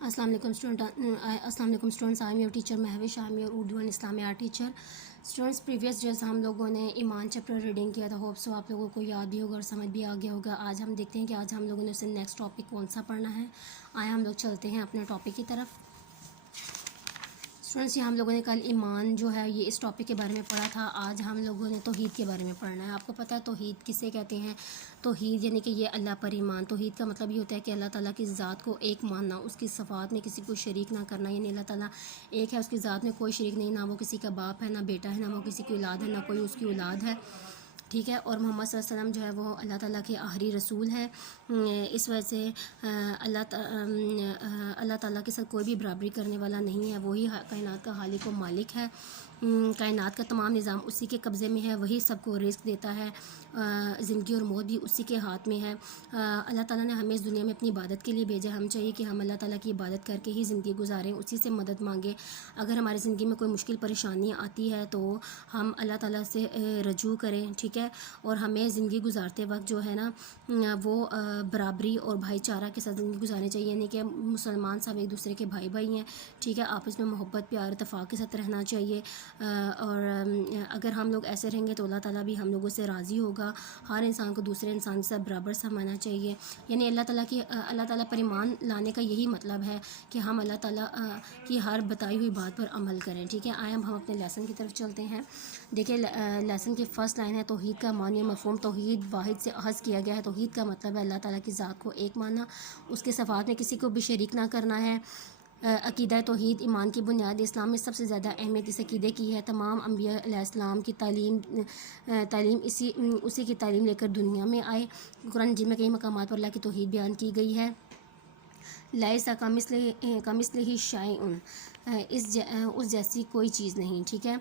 السلام علیکم students, I am your teacher Mehwish, I am your Urdu and اسلامی آرٹ ٹیچر. اسٹوڈنٹس، پریویس جیسا ہم لوگوں نے ایمان چیپٹر ریڈنگ کیا تھا، ہوپ سو آپ لوگوں کو یاد بھی ہوگا اور سمجھ بھی آ گیا ہوگا. آج ہم دیکھتے ہیں کہ آج ہم لوگوں نے اسے نیکسٹ ٹاپک کون سا پڑھنا ہے. آئے ہم لوگ چلتے ہیں اپنے ٹاپک کی طرف. اسٹوڈنٹس، یہ ہم لوگوں نے کل ایمان جو ہے یہ اس ٹاپک کے بارے میں پڑھا تھا. آج ہم لوگوں نے توحید کے بارے میں پڑھنا ہے. آپ کو پتہ ہے توحید کسے کہتے ہیں؟ توحید یعنی کہ یہ اللہ پر ایمان. توحید کا مطلب یہ ہوتا ہے کہ اللہ تعالیٰ کی ذات کو ایک ماننا، اس کی صفات میں کسی کو شریک نہ کرنا. یعنی اللہ تعالیٰ ایک ہے، اس کی ذات میں کوئی شریک نہیں، نہ وہ کسی کا باپ ہے، نہ بیٹا ہے، نہ وہ کسی کی اولاد ہے، نہ کوئی اس کی اولاد ہے. ٹھیک ہے. اور محمد صلی اللہ علیہ وسلم جو ہے وہ اللہ تعالیٰ کے آخری رسول ہے. اس وجہ سے اللہ تعالیٰ کے ساتھ کوئی بھی برابری کرنے والا نہیں ہے. وہی کائنات کا خالق و مالک ہے. کائنات کا تمام نظام اسی کے قبضے میں ہے. وہی سب کو رزق دیتا ہے. زندگی اور موت بھی اسی کے ہاتھ میں ہے. اللہ تعالیٰ نے ہمیں اس دنیا میں اپنی عبادت کے لیے بھیجا. ہم چاہیے کہ ہم اللہ تعالیٰ کی عبادت کر کے ہی زندگی گزاریں، اسی سے مدد مانگیں. اگر ہماری زندگی میں کوئی مشکل پریشانی آتی ہے تو ہم اللہ تعالیٰ سے رجوع کریں. ٹھیک ہے. اور ہمیں زندگی گزارتے وقت جو ہے نا وہ برابری اور بھائی چارہ کے ساتھ زندگی گزارنی چاہیے. یعنی کہ مسلمان سب ایک دوسرے کے بھائی ہیں. ٹھیک ہے. آپس میں محبت پیار اتفاق کے ساتھ رہنا چاہیے. اور اگر ہم لوگ ایسے رہیں گے تو اللہ تعالیٰ بھی ہم لوگوں سے راضی ہوگا. ہر انسان کو دوسرے انسان سے برابر سمجھنا چاہیے. یعنی اللہ تعالیٰ پر ایمان لانے کا یہی مطلب ہے کہ ہم اللہ تعالیٰ کی ہر بتائی ہوئی بات پر عمل کریں. ٹھیک ہے. آئے ہم اپنے لیسن کی طرف چلتے ہیں. دیکھیں لیسن کی فرسٹ لائن ہے توحید کا معنی مفہوم. توحید واحد سے اخذ کیا گیا ہے. توحید کا مطلب ہے اللہ تعالیٰ کی ذات کو ایک ماننا، اس کے صفات میں کسی کو بھی شریک نہ کرنا ہے. عقیدہ توحید ایمان کی بنیاد. اسلام میں سب سے زیادہ اہمیت اس عقیدے کی ہے. تمام انبیاء علیہ السلام کی تعلیم اسی کی تعلیم لے کر دنیا میں آئے. قرآن مجید میں کئی مقامات پر اللہ کی توحید بیان کی گئی ہے. لیسا کمثلہ شیء، اس جیسی کوئی چیز نہیں. ٹھیک ہے.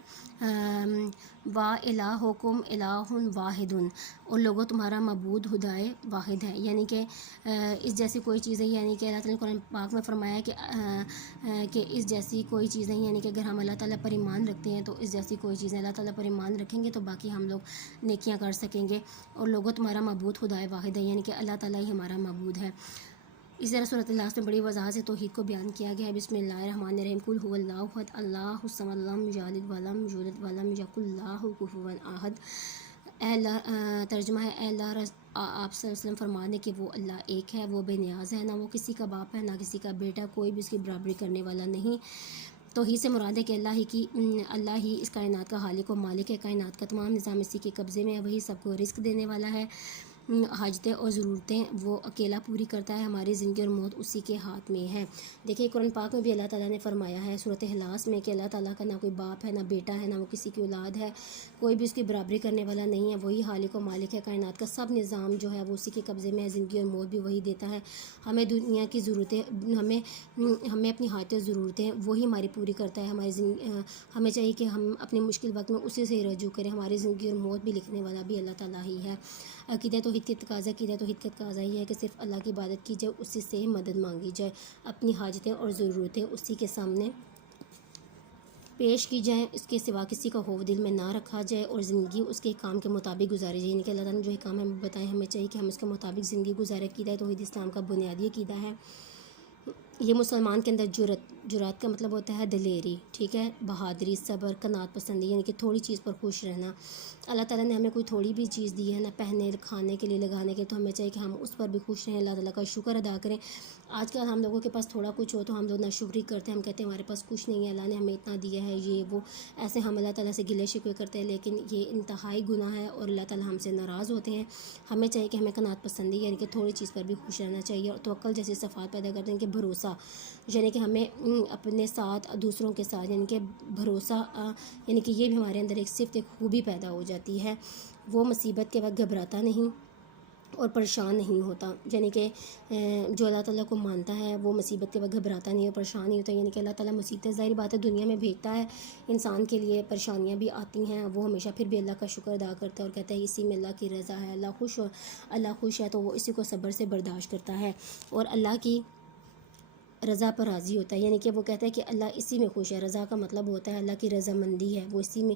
وَإِلَٰهُكُمْ إِلَٰهٌ وَاحِدٌ، اور لوگوں تمہارا معبود خدائے واحد ہے. یعنی کہ اس جیسی کوئی چیز ہے. یعنی کہ اللہ تعالیٰ نے قرآن پاک میں فرمایا کہ اس جیسی کوئی چیز نہیں. یعنی کہ اگر ہم اللہ تعالیٰ پر ایمان رکھتے ہیں تو اس جیسی کوئی چیز ہے. اللہ تعالیٰ پر ایمان رکھیں گے تو باقی ہم لوگ نیکیاں کر سکیں گے. اور لوگوں تمہارا معبود خدائے واحد ہے. یعنی کہ اللہ تعالیٰ ہی ہمارا معبود ہے. اس طرح سورۃ الاخلاص میں بڑی وضاحت سے توحید کو بیان کیا گیا ہے. بسم اللہ الرحمن الرحیم. قل هو اللہ احد اللہ الصمد لم یلد ولم یولد ولم یکن له کفوا احد. اے اللہ، ترجمہ ہے، اے اللہ آپ صلی اللہ علیہ وسلم فرما دیں کہ وہ اللہ ایک ہے، وہ بے نیاز ہے، نہ وہ کسی کا باپ ہے، نہ کسی کا بیٹا، کوئی بھی اس کی برابری کرنے والا نہیں. توحید سے مراد ہے کہ اللہ ہی اس کائنات کا خالق و مالک ہے. کائنات کا تمام نظام اسی کے قبضے میں ہے. وہی سب کو رزق دینے والا ہے. حاجتیں اور ضرورتیں وہ اکیلا پوری کرتا ہے. ہماری زندگی اور موت اسی کے ہاتھ میں ہے. دیکھیں قرآن پاک میں بھی اللہ تعالیٰ نے فرمایا ہے سورۃ اخلاص میں کہ اللہ تعالیٰ کا نہ کوئی باپ ہے، نہ بیٹا ہے، نہ وہ کسی کی اولاد ہے، کوئی بھی اس کی برابری کرنے والا نہیں ہے. وہی خالق و مالک ہے. کائنات کا سب نظام جو ہے وہ اسی کے قبضے میں ہے. زندگی اور موت بھی وہی دیتا ہے. ہمیں دنیا کی ضرورتیں ہمیں اپنی حاجتیں ضرورتیں وہی ہماری پوری کرتا ہے. ہمیں چاہیے کہ ہم اپنے مشکل وقت میں اسی سے رجوع کریں. ہماری زندگی اور موت بھی لکھنے والا بھی اللہ تعالیٰ ہی ہے. عقیدہ توحید کی تقاضا یہ ہے کہ صرف اللہ کی عبادت کی جائے، اسی سے مدد مانگی جائے، اپنی حاجتیں اور ضرورتیں اسی کے سامنے پیش کی جائیں، اس کے سوا کسی کا خوف دل میں نہ رکھا جائے، اور زندگی اس کے کام کے مطابق گزاری جائے. یعنی کہ اللہ تعالیٰ نے جو کام ہمیں بتائے ہمیں چاہیے کہ ہم اس کے مطابق زندگی گزارے. عقیدہ توحید اسلام کا بنیادی عقیدہ ہے. یہ مسلمان کے اندر جرات کا مطلب ہوتا ہے دلیری. ٹھیک ہے. بہادری، صبر، قناعت پسندی، یعنی کہ تھوڑی چیز پر خوش رہنا. اللہ تعالیٰ نے ہمیں کوئی تھوڑی بھی چیز دی ہے نا، پہننے کھانے کے لیے لگانے کے، تو ہمیں چاہیے کہ ہم اس پر بھی خوش رہیں، اللہ تعالیٰ کا شکر ادا کریں. آج کل ہم لوگوں کے پاس تھوڑا کچھ ہو تو ہم لوگ ناشکری کرتے ہیں. ہم کہتے ہیں ہمارے پاس کچھ نہیں ہے، اللہ نے ہمیں اتنا دیا ہے، یہ وہ، ایسے ہم اللہ تعالیٰ سے گلے شکوے کرتے ہیں. لیکن یہ انتہائی گناہ ہے اور اللہ تعالیٰ ہم سے ناراض ہوتے ہیں. ہمیں چاہیے کہ ہمیں قناعت پسندی یعنی کہ تھوڑی چیز پر بھی خوش رہنا چاہیے. اور توکل جیسی صفات پیدا کرتے ہیں کہ بھروسہ، یعنی کہ ہمیں اپنے ساتھ دوسروں کے ساتھ یعنی کہ بھروسہ، یعنی کہ یہ بھی ہمارے اندر ایک صفت، ایک خوبی پیدا ہو جاتی ہے. وہ مصیبت کے وقت گھبراتا نہیں اور پریشان نہیں ہوتا. یعنی کہ جو اللہ تعالیٰ کو مانتا ہے وہ مصیبت کے وقت گھبراتا نہیں اور پریشان نہیں ہوتا. یعنی کہ اللہ تعالیٰ مصیبتیں ظاہر بات ہے دنیا میں بھیجتا ہے انسان کے لیے، پریشانیاں بھی آتی ہیں، وہ ہمیشہ پھر بھی اللہ کا شکر ادا کرتا ہے اور کہتا ہے اسی میں اللہ کی رضا ہے. اللہ خوش ہے تو وہ اسی کو صبر سے برداشت کرتا ہے. اور اللہ کی رضا پر راضی ہوتا ہے، یعنی کہ وہ کہتا ہے کہ اللہ اسی میں خوش ہے۔ رضا کا مطلب ہوتا ہے اللہ کی رضامندی ہے، وہ اسی میں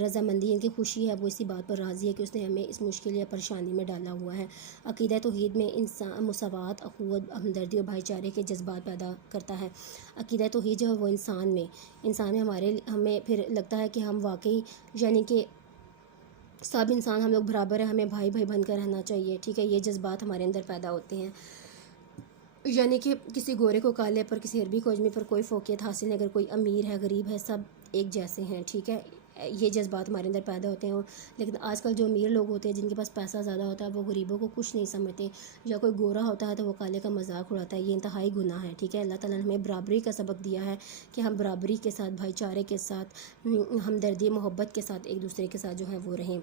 رضامندی یعنی کہ خوشی ہے، وہ اسی بات پر راضی ہے کہ اس نے ہمیں اس مشکل یا پریشانی میں ڈالا ہوا ہے۔ عقیدہ توحید میں انسان مساوات، اخوت، ہمدردی اور بھائی چارے کے جذبات پیدا کرتا ہے۔ عقیدہ توحید جو ہے وہ انسان میں ہمیں پھر لگتا ہے کہ ہم واقعی یعنی کہ سب انسان ہم لوگ برابر ہیں، ہمیں بھائی بھائی بن کر رہنا چاہیے، ٹھیک ہے۔ یہ جذبات ہمارے اندر پیدا ہوتے ہیں، یعنی کہ کسی گورے کو کالے پر، کسی عربی کو اجمی پر کوئی فوقیت حاصل نہیں، اگر کوئی امیر ہے غریب ہے سب ایک جیسے ہیں، ٹھیک ہے۔ یہ جذبات ہمارے اندر پیدا ہوتے ہیں، لیکن آج کل جو امیر لوگ ہوتے ہیں جن کے پاس پیسہ زیادہ ہوتا ہے وہ غریبوں کو کچھ نہیں سمجھتے، یا کوئی گورا ہوتا ہے تو وہ کالے کا مذاق اڑاتا ہے، یہ انتہائی گناہ ہے، ٹھیک ہے۔ اللہ تعالیٰ نے ہمیں برابری کا سبق دیا ہے کہ ہم برابری کے ساتھ، بھائی چارے کے ساتھ، ہمدردی محبت کے ساتھ ایک دوسرے کے ساتھ جو ہے وہ رہیں۔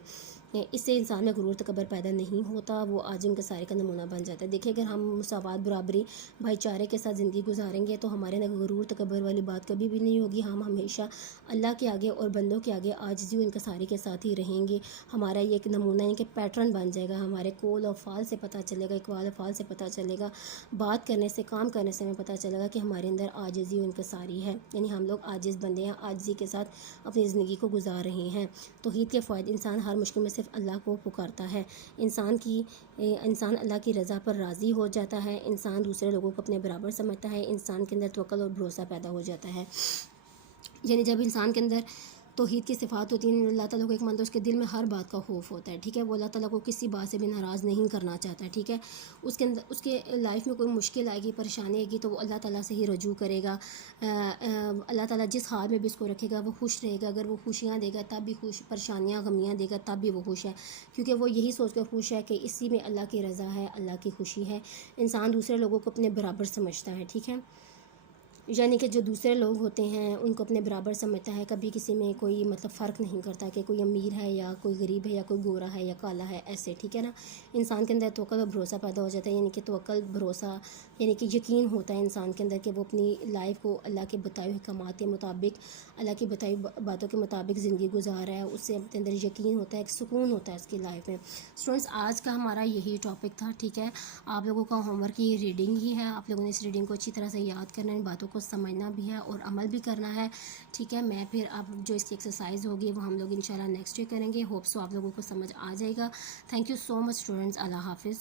اس سے انسان میں غرور تکبر پیدا نہیں ہوتا، وہ عاجم انکساری کا نمونہ بن جاتا ہے۔ دیکھیں اگر ہم مساوات، برابری، بھائی چارے کے ساتھ زندگی گزاریں گے تو ہمارے اندر غرور تکبر والی بات کبھی بھی نہیں ہوگی، ہم ہمیشہ اللہ کے آگے اور بندوں کے آگے عاجزی و انکساری کے ساتھ ہی رہیں گے۔ ہمارا یہ ایک نمونہ یعنی کہ پیٹرن بن جائے گا، ہمارے قول و فعل سے پتہ چلے گا، اقوال و فعل سے پتہ چلے گا، بات کرنے سے، کام کرنے سے ہمیں پتہ چلے گا کہ ہمارے اندر عاجزی و انکساری ہے، یعنی ہم لوگ عاجز بندے ہیں، عاجزی کے ساتھ اپنی زندگی کو گزار رہے ہیں۔ توحید کے فوائد: انسان ہر مشکل میں صرف اللہ کو پکارتا ہے، انسان اللہ کی رضا پر راضی ہو جاتا ہے، انسان دوسرے لوگوں کو اپنے برابر سمجھتا ہے، انسان کے اندر توکل اور بھروسہ پیدا ہو جاتا ہے۔ یعنی جب انسان کے اندر توحید کی صفات ہوتی ہیں، اللہ تعالیٰ کو ایک مانتا ہے، اس کے دل میں ہر بات کا خوف ہوتا ہے، ٹھیک ہے۔ وہ اللہ تعالیٰ کو کسی بات سے بھی ناراض نہیں کرنا چاہتا ہے، ٹھیک ہے۔ اس کے لائف میں کوئی مشکل آئے گی، پریشانی آئے گی تو وہ اللہ تعالیٰ سے ہی رجوع کرے گا۔ اللہ تعالیٰ جس حال میں بھی اس کو رکھے گا وہ خوش رہے گا، اگر وہ خوشیاں دے گا تب بھی خوش، پریشانیاں غمیاں دے گا تب بھی وہ خوش ہے، کیونکہ وہ یہی سوچ کر خوش ہے کہ اسی میں اللہ کی رضا ہے، اللہ کی خوشی ہے۔ انسان دوسرے لوگوں کو اپنے برابر سمجھتا ہے، ٹھیک ہے، یعنی کہ جو دوسرے لوگ ہوتے ہیں ان کو اپنے برابر سمجھتا ہے، کبھی کسی میں کوئی مطلب فرق نہیں کرتا کہ کوئی امیر ہے یا کوئی غریب ہے یا کوئی گورا ہے یا کالا ہے، ایسے، ٹھیک ہے نا۔ انسان کے اندر توکل اور بھروسہ پیدا ہو جاتا ہے، یعنی کہ توکل، بھروسہ یعنی کہ یقین ہوتا ہے انسان کے اندر کہ وہ اپنی لائف کو اللہ کے بتائے ہوئے احکامات کے مطابق، اللہ کی بتائی ہوئی باتوں کے مطابق زندگی گزار رہا ہے، اس سے اپنے اندر یقین ہوتا ہے، ایک سکون ہوتا ہے اس کی لائف میں۔ اسٹوڈنٹس آج کا ہمارا یہی ٹاپک تھا، ٹھیک ہے۔ آپ لوگوں کا ہوم ورک یہ ریڈنگ ہی ہے، آپ لوگوں نے اس ریڈنگ کو اچھی طرح سے یاد کرنا ہے، ان باتوں کو سمجھنا بھی ہے اور عمل بھی کرنا ہے، ٹھیک ہے۔ میں پھر اب جو اس کی ایکسرسائز ہوگی وہ ہم لوگ انشاءاللہ نیکسٹ ڈے کریں گے، ہوپ سو آپ لوگوں کو سمجھ آ جائے گا۔ Thank you so much students, اللہ حافظ۔